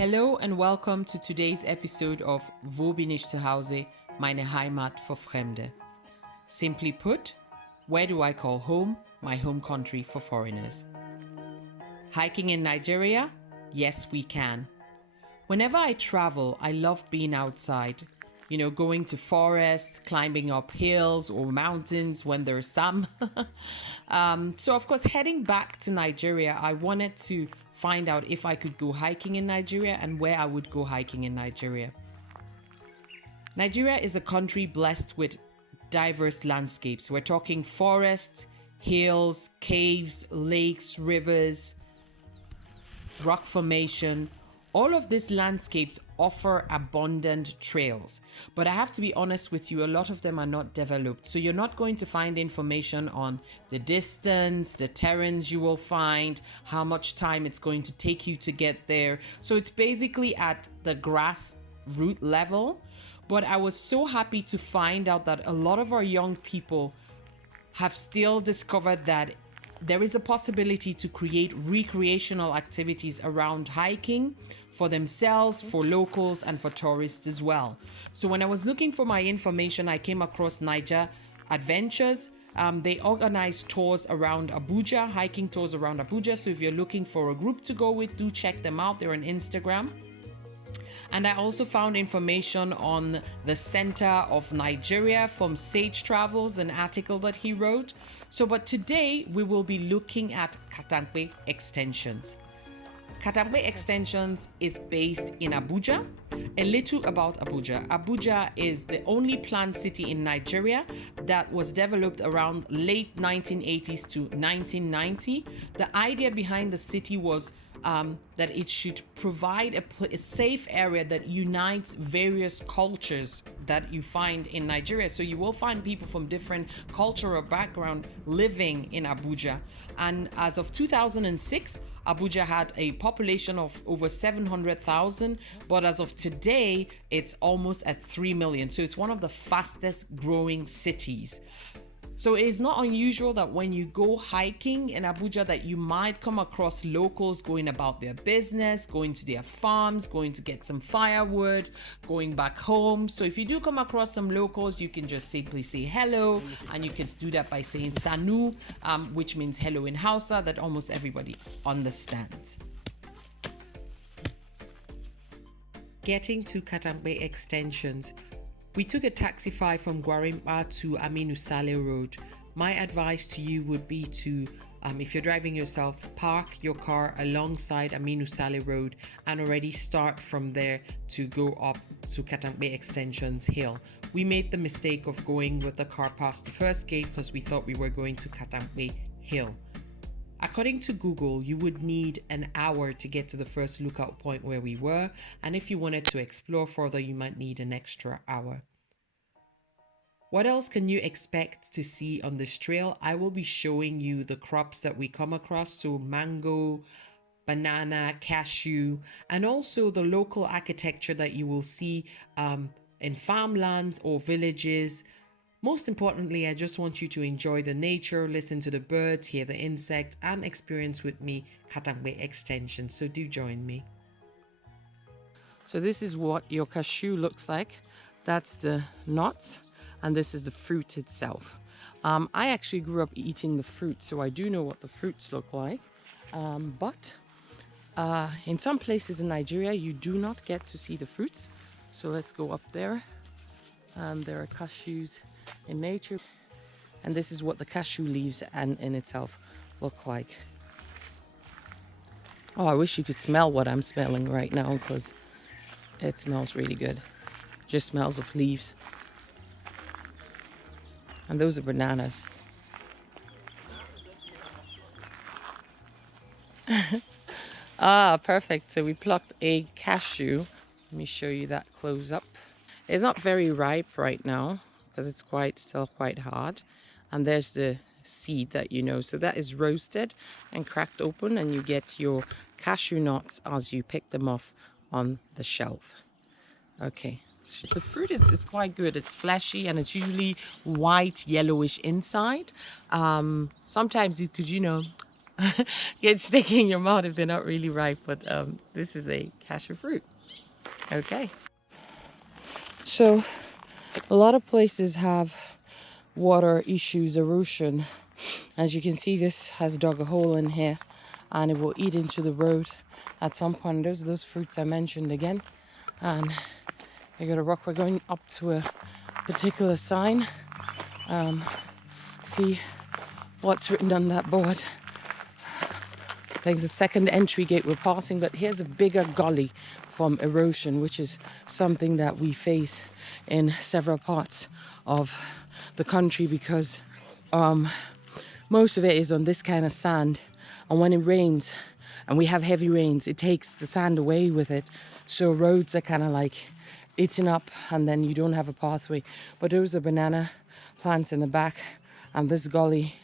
Hello and welcome to today's episode of Wo bin ich zu Hause, meine Heimat for Fremde. Simply put, where do I call home, my home country for foreigners? Hiking in Nigeria? Yes, we can. Whenever I travel, I love being outside. You know, going to forests, climbing up hills or mountains when there's some. So, of course, heading back to Nigeria, I wanted to find out if I could go hiking in Nigeria and where I would go hiking in Nigeria. Nigeria is a country blessed with diverse landscapes. We're talking forests, hills, caves, lakes, rivers, rock formation. All of these landscapes offer abundant trails, but I have to be honest with you, a lot of them are not developed. So you're not going to find information on the distance, the terrains you will find, how much time it's going to take you to get there. So it's basically at the grassroots level. But I was so happy to find out that a lot of our young people have still discovered that there is a possibility to create recreational activities around hiking for themselves, for locals, and for tourists as well. So when I was looking for my information, I came across Niger Adventures. They organize tours around Abuja, hiking tours around Abuja. So if you're looking for a group to go with, do check them out. They're on Instagram. And I also found information on the Center of Nigeria from Sage Travels, an article that he wrote. But today we will be looking at Katampe Extensions. Katampe Extensions is based in Abuja. A little about Abuja. Abuja is the only planned city in Nigeria that was developed around late 1980s to 1990. The idea behind the city was that it should provide a safe area that unites various cultures that you find in Nigeria. So you will find people from different cultural background living in Abuja. And as of 2006, Abuja had a population of over 700,000, but as of today, it's almost at 3 million. So it's one of the fastest growing cities. So it is not unusual that when you go hiking in Abuja that you might come across locals going about their business, going to their farms, going to get some firewood, going back home. So if you do come across some locals, you can just simply say hello, and you can do that by saying Sanu, which means hello in Hausa, that almost everybody understands. Getting to Katampe Extensions. We took a taxify from Gwarimpa to Aminu Saleh Road. My advice to you would be to, if you're driving yourself, park your car alongside Aminu Saleh Road and already start from there to go up to Katampe Extensions Hill. We made the mistake of going with the car past the first gate because we thought we were going to Katampe Hill. According to Google, you would need an hour to get to the first lookout point where we were, and if you wanted to explore further, you might need an extra hour. What else can you expect to see on this trail? I will be showing you the crops that we come across, so mango, banana, cashew, and also the local architecture that you will see in farmlands or villages. Most importantly, I just want you to enjoy the nature, listen to the birds, hear the insects, and experience with me Katampe Extension. So do join me. So this is what your cashew looks like. That's the nuts, and this is the fruit itself. I actually grew up eating the fruit, so I do know what the fruits look like. But in some places in Nigeria, you do not get to see the fruits. So let's go up there. There are cashews in nature, and this is what the cashew leaves and in itself look like. Oh, I wish you could smell what I'm smelling right now, because it smells really good. Just smells of leaves. And those are bananas. Perfect. So we plucked a cashew. Let me show you that close up. It's not very ripe right now because it's still quite hard. And there's the seed that you know. So that is roasted and cracked open, and you get your cashew nuts as you pick them off on the shelf. Okay. The fruit is quite good. It's fleshy and it's usually white, yellowish inside. Sometimes you could, get sticky in your mouth if they're not really ripe. But this is a cashew fruit. Okay. So a lot of places have water issues, erosion. As you can see, this has dug a hole in here and it will eat into the road at some point. There's those fruits I mentioned again. And you got a rock. We're going up to a particular sign. See what's written on that board. There's a second entry gate we're passing, but here's a bigger gully from erosion, which is something that we face in several parts of the country because most of it is on this kind of sand, and when it rains and we have heavy rains, it takes the sand away with it, so roads are kind of like eaten up and then you don't have a pathway. But those are banana plants in the back, and this gully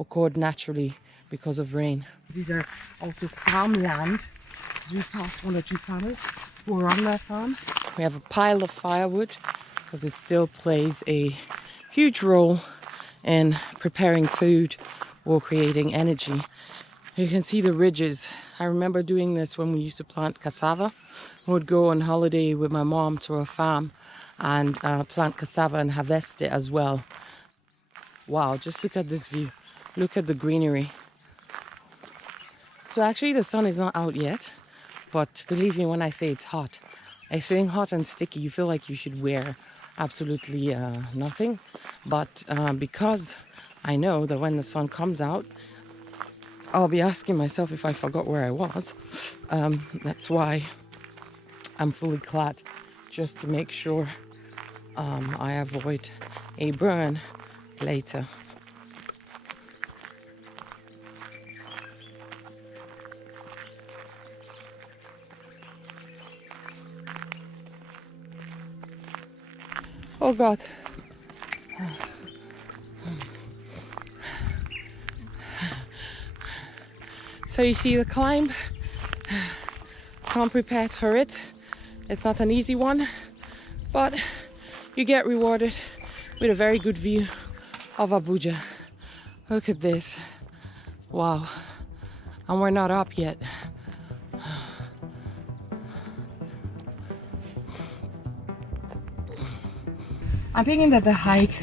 occurred naturally because of rain. These are also farmland, because we passed one or two farmers who are on their farm. We have a pile of firewood because it still plays a huge role in preparing food or creating energy. You can see the ridges. I remember doing this when we used to plant cassava. I would go on holiday with my mom to a farm and plant cassava and harvest it as well. Wow, just look at this view. Look at the greenery. So actually the sun is not out yet, but believe me when I say it's hot. It's feeling hot and sticky. You feel like you should wear absolutely nothing. But because I know that when the sun comes out, I'll be asking myself if I forgot where I was. That's why I'm fully clad, just to make sure I avoid a burn later. Oh God. So you see the climb, come prepared for it. It's not an easy one, but you get rewarded with a very good view of Abuja. Look at this. Wow. And we're not up yet. I'm thinking that the hike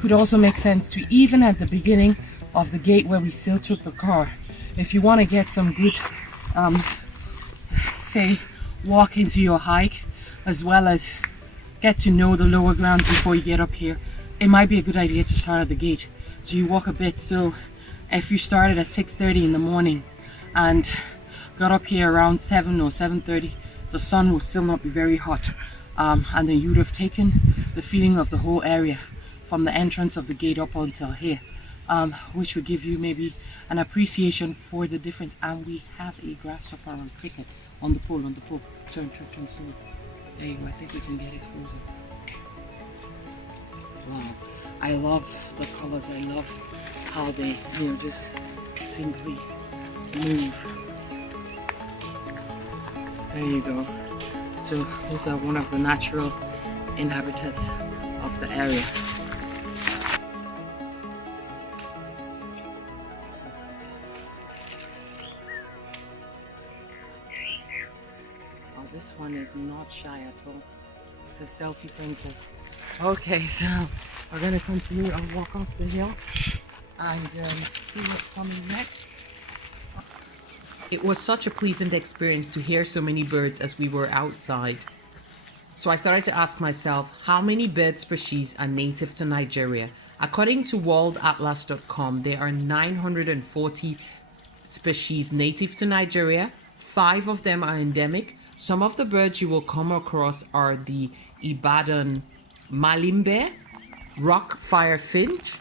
could also make sense to even at the beginning of the gate where we still took the car. If you want to get some good, say, walk into your hike, as well as get to know the lower grounds before you get up here, it might be a good idea to start at the gate. So you walk a bit. So if you started at 6:30 in the morning and got up here around 7 or 7:30, the sun will still not be very hot. And then you would have taken the feeling of the whole area from the entrance of the gate up until here, which would give you maybe an appreciation for the difference. And we have a grasshopper and cricket on the pole, Turn slowly. There you go, I think we can get it frozen. Wow, I love the colors, I love how they, just simply move. There you go. So these are one of the natural inhabitants of the area. Oh, this one is not shy at all. It's a selfie princess. Okay, so we're gonna continue and walk off the hill and see what's coming next. It was such a pleasant experience to hear so many birds as we were outside. So I started to ask myself, how many bird species are native to Nigeria? According to worldatlas.com, there are 940 species native to Nigeria. 5 of them are endemic. Some of the birds you will come across are the Ibadan malimbe, rock firefinch,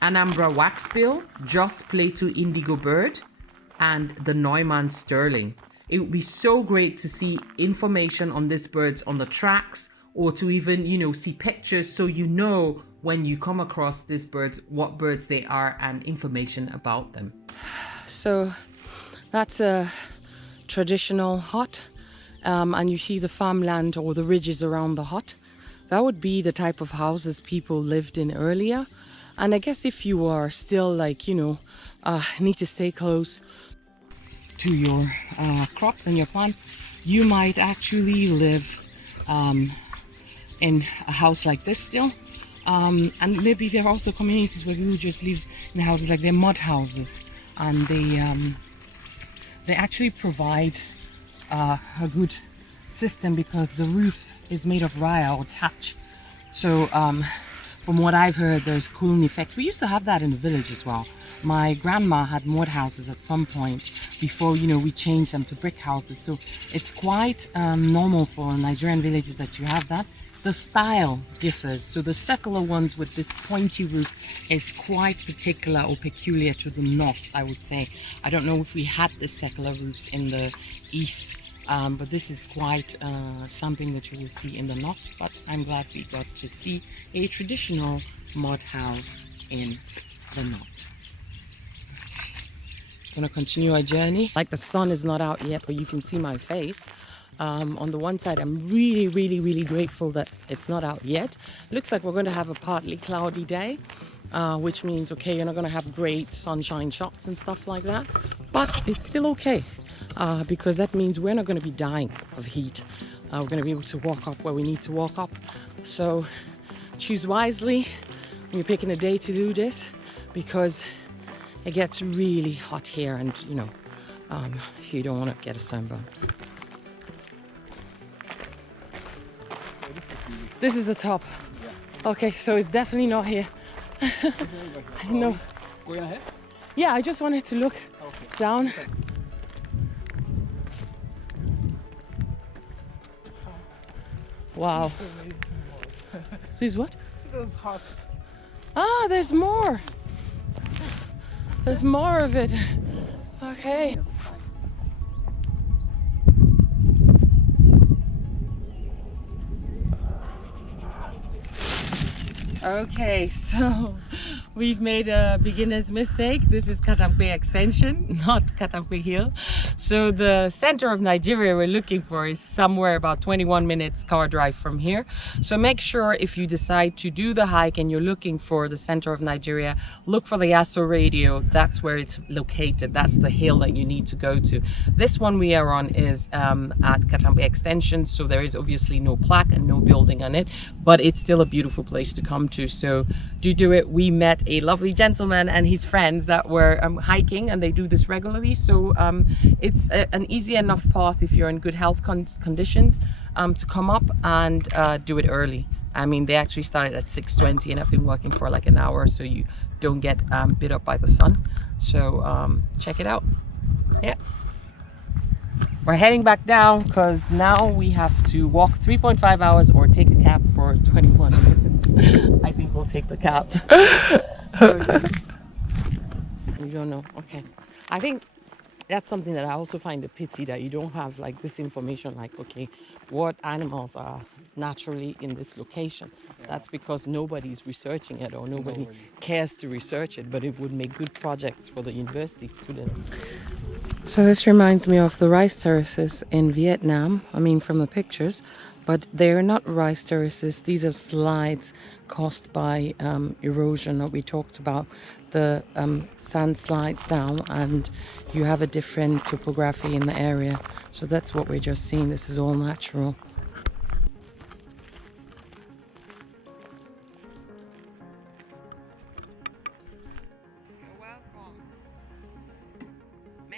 Anambra waxbill, Jos Plateau indigo bird, and the Neumann sterling. It would be so great to see information on these birds on the tracks, or to even, see pictures so when you come across these birds, what birds they are and information about them. So that's a traditional hut, and you see the farmland or the ridges around the hut. That would be the type of houses people lived in earlier. And I guess if you are still like, need to stay close to your crops and your plants, you might actually live in a house like this still. And maybe there are also communities where people just live in houses like they're mud houses, and they actually provide a good system because the roof is made of rye or thatch. So from what I've heard, there's cooling effects. We used to have that in the village as well. My grandma had mud houses at some point before, we changed them to brick houses. So it's quite normal for Nigerian villages that you have that. The style differs. So the circular ones with this pointy roof is quite particular or peculiar to the north, I would say. I don't know if we had the circular roofs in the east, but this is quite something that you will see in the north. But I'm glad we got to see a traditional mud house in the north. Gonna continue our journey. Like, the sun is not out yet, but you can see my face. On the one side, I'm really grateful that it's not out yet. Looks like we're going to have a partly cloudy day, which means, okay, you're not going to have great sunshine shots and stuff like that, but it's still okay, because that means we're not going to be dying of heat. We're going to be able to walk up where we need to walk up. So choose wisely when you're picking a day to do this, because it gets really hot here, and you don't want to get a sunburn. This is the top. Yeah. Okay, so it's definitely not here. No. Going ahead? Yeah, I just wanted to look down. Okay. Wow. This what? Those huts. Ah, there's more. There's more of it. Okay. Okay, so we've made a beginner's mistake. This is Katampe extension, not Katampe Hill. So the center of Nigeria we're looking for is somewhere about 21 minutes car drive from here. So make sure if you decide to do the hike and you're looking for the center of Nigeria, look for the Yaso radio. That's where it's located. That's the hill that you need to go to. This one we are on is at Katampe extension, so there is obviously no plaque and no building on it, but it's still a beautiful place to come to. So do it. We met a lovely gentleman and his friends that were hiking, and they do this regularly. So it's an easy enough path if you're in good health conditions to come up and do it early. I mean, they actually started at 6:20 and I've been working for like an hour, so you don't get bit up by the sun. So check it out. Yeah. We're heading back down because now we have to walk 3.5 hours or take a cab for 21 minutes. I think we'll take the cab. You don't know? Okay. I think that's something that I also find a pity, that you don't have like this information, like, okay, what animals are naturally in this location. That's because nobody's researching it, or nobody cares to research it, but it would make good projects for the university students. So this reminds me of the rice terraces in Vietnam, I mean from the pictures, but they're not rice terraces. These are slides caused by erosion that we talked about. The sand slides down and you have a different topography in the area. So that's what we're just seeing. This is all natural.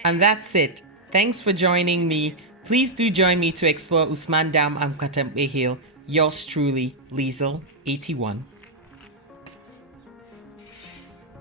And that's it. Thanks for joining me. Please do join me to explore Usman Dam and Katampe Hill. Yours truly, Liesel, 81.